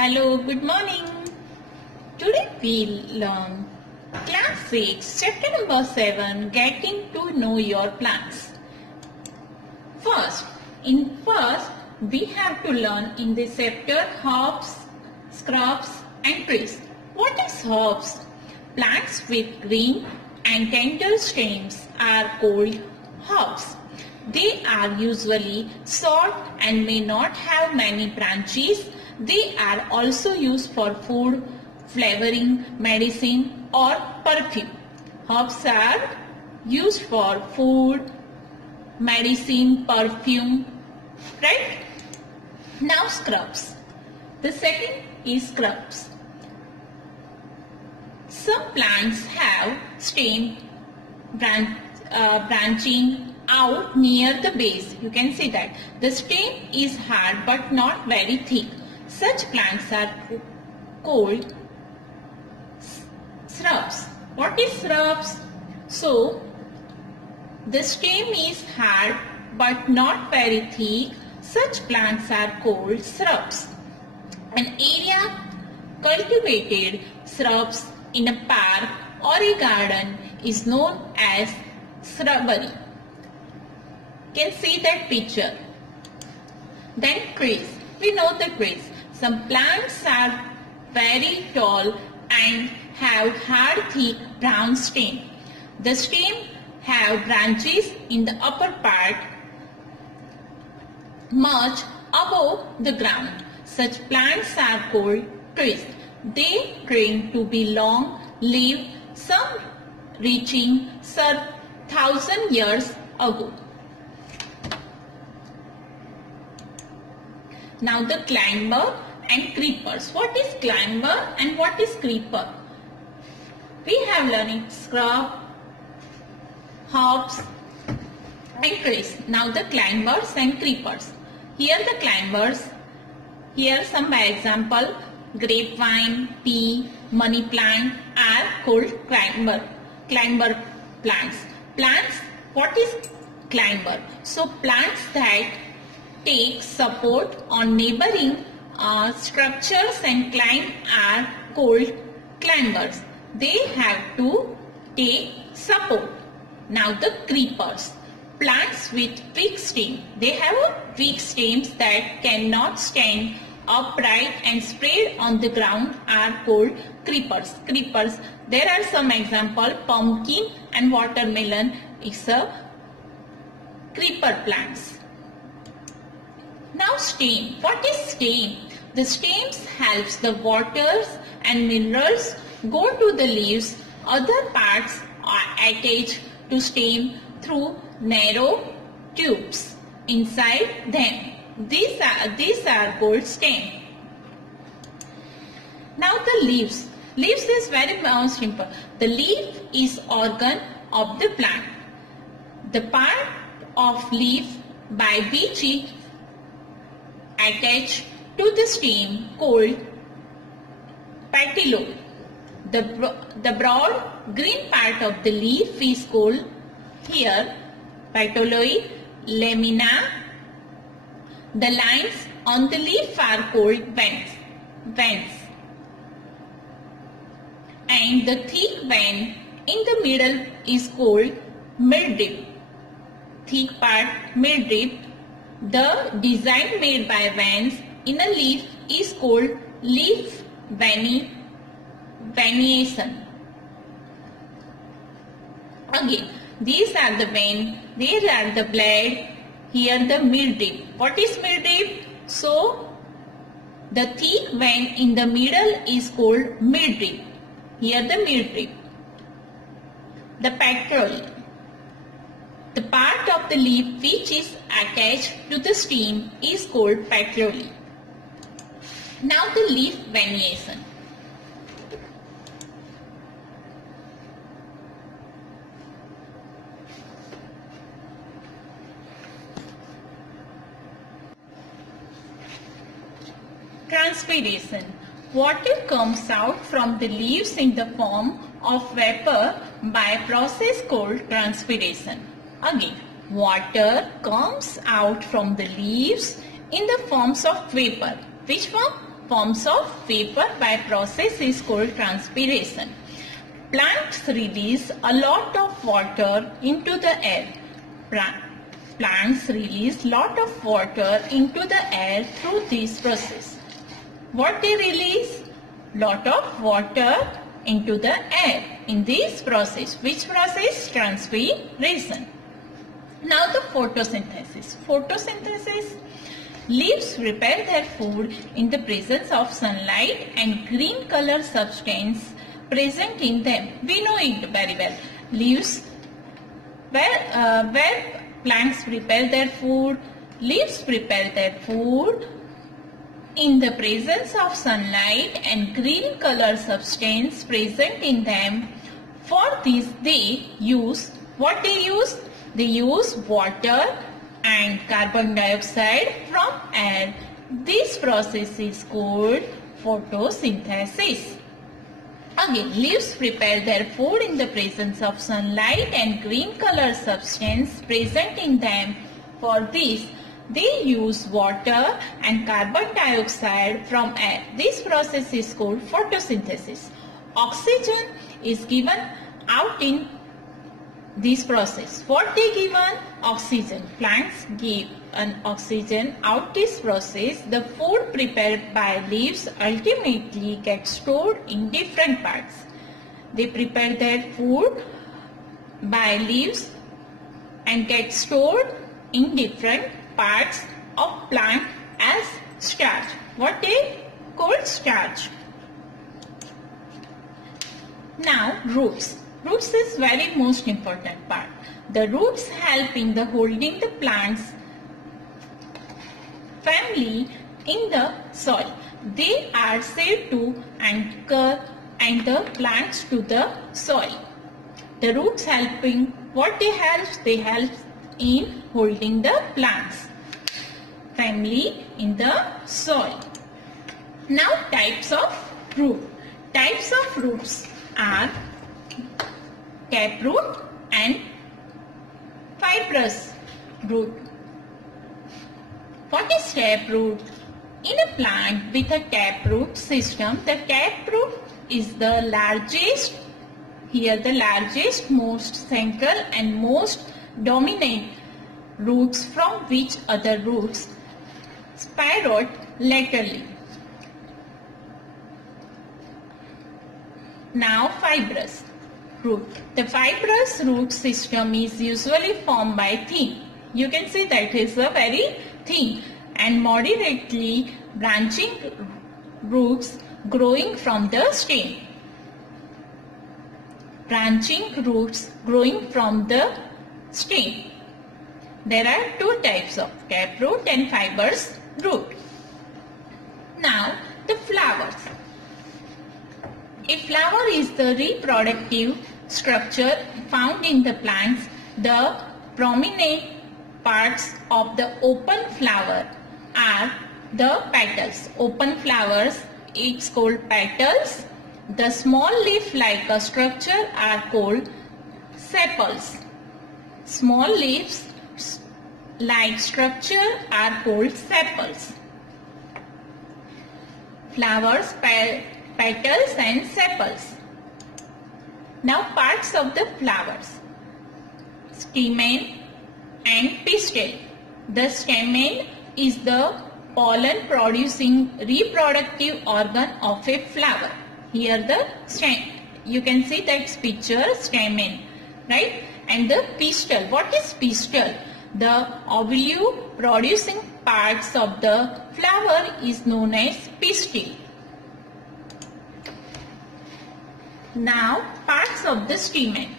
Hello, good morning. Today we'll learn Class 6, Chapter number 7, Getting to Know Your Plants. First, we have to learn in this chapter herbs, shrubs and trees. What is herbs? Plants with green and tender stems are called herbs. They are usually short and may not have many branches. They are also used for food, flavoring, medicine or perfume. Herbs are used for food, medicine, perfume, right? Now shrubs. The second is shrubs. Some plants have stem branching out near the base. You can see that. The stem is hard but not very thick. Such plants are called shrubs. What is shrubs? So, the stem is hard but not very thick. Such plants are called shrubs. An area cultivated shrubs in a park or a garden is known as shrubbery. You can see that picture. Then trees. We know the trees. Some plants are very tall and have hard, thick brown stem. The stem have branches in the upper part much above the ground. Such plants are called trees. They tend to be long-lived, some reaching 1,000 years ago. Now the climber and creepers. What is climber and what is creeper? We have learned scrub, herbs and trees. Now the climbers and creepers. Here the climbers. Here some by example. Grapevine, pea, money plant are called climber plants. Plants, what is climber? So plants that take support on neighboring structures and climb are called climbers. They have to take support. Now the creepers. Plants with weak stem. They have weak stems that cannot stand upright and spread on the ground are called creepers. Creepers. There are some example. Pumpkin and watermelon is a creeper plants. Now stem. What is stem? The stems helps the waters and minerals go to the leaves. Other parts are attached to stem through narrow tubes inside them. These are called stem. Now the leaves. Leaves is very simple. The leaf is organ of the plant. The part of leaf by which it attached to the stem called petiole. The broad green part of the leaf is called here petiole, lamina. The lines on the leaf are called veins. And the thick vein in the middle is called midrib. Thick part midrib. The design made by veins in a leaf is called leaf venation. Again, these are the vein, these are the blade, here the midrib. What is midrib? So, the thick vein in the middle is called midrib. Here the midrib. The petiole. The part of the leaf which is attached to the stem is called petiole. Now the leaf venation. Transpiration. Water comes out from the leaves in the form of vapor by a process called transpiration. Again, water comes out from the leaves in the forms of vapor. Which form? forms of vapor by process is called transpiration. Plants release a lot of water into the air. Plants release lot of water into the air through this process. What they release? Lot of water into the air in this process. Which process? Transpiration. Now the photosynthesis. Photosynthesis. Leaves prepare their food in the presence of sunlight and green color substance present in them. We know it very well. Leaves, where plants prepare their food, leaves prepare their food in the presence of sunlight and green color substance present in them. For this they use, what they use? They use water and carbon dioxide from air. This process is called photosynthesis. Again, leaves prepare their food in the presence of sunlight and green color substance present in them. For this, they use water and carbon dioxide from air. This process is called photosynthesis. Oxygen is given out in this process. What they given? Oxygen. Plants give an oxygen out this process. The food prepared by leaves ultimately gets stored in different parts. They prepare their food by leaves and get stored in different parts of plant as starch. What they call starch. Now roots. Roots is very most important part. The roots help in the holding the plants family in the soil. They are said to anchor and the plants to the soil. The roots helping, what they help? They help in holding the plants family in the soil. Now types of root. Types of roots are taproot and fibrous root. What is taproot? In a plant with a taproot system, the taproot is the largest, most central and most dominant roots from which other roots spirote laterally. Now fibrous root. The fibrous root system is usually formed by thin. You can see that is a very thin and moderately branching roots growing from the stem. Branching roots growing from the stem. There are two types of taproot and fibrous root. Now the flowers. A flower is the reproductive structure found in the plants. The prominent parts of the open flower are the petals. Open flowers, it's called petals. The small leaf-like structure are called sepals. Small leaves like structure are called sepals. Flowers, petals and sepals. Now parts of the flowers. Stamen and pistil. The stamen is the pollen producing reproductive organ of a flower. Here the you can see that picture stamen, right? And the pistil. What is pistil? The ovule producing parts of the flower is known as pistil. Now parts of the stamen.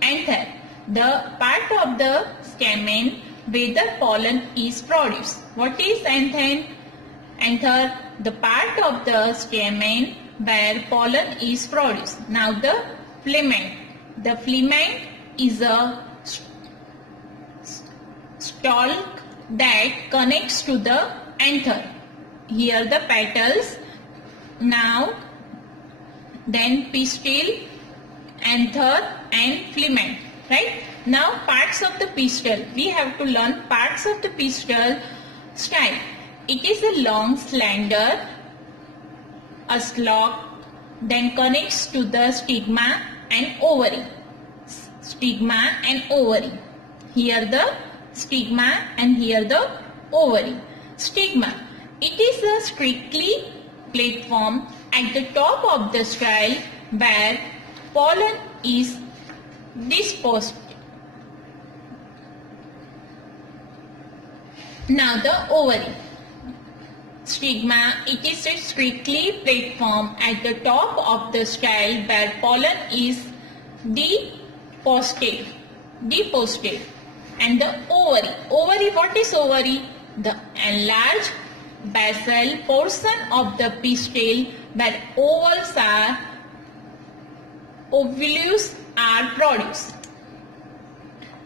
Anther. The part of the stamen where the pollen is produced. What is anther? Anther, the part of the stamen where pollen is produced. Now the filament. The filament is a stalk that connects to the anther. Here the petals. Now then pistil, anther and filament. Right? Now parts of the pistil. We have to learn parts of the pistil style. It is a long slender, a stalk, then connects to the stigma and ovary. Stigma and ovary. Here the stigma and here the ovary. Stigma. It is a strictly platform at the top of the style where pollen is disposed. Now the ovary. Stigma. It is a strictly platform at the top of the style where pollen is deposited. And the ovary. Ovary, what is ovary? The enlarged basal portion of the pistil where ovules are produced.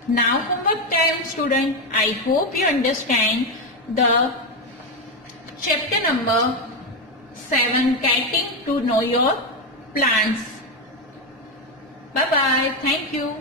Now homework time, student. I hope you understand the chapter number 7, getting to know your plants. Bye bye. Thank you.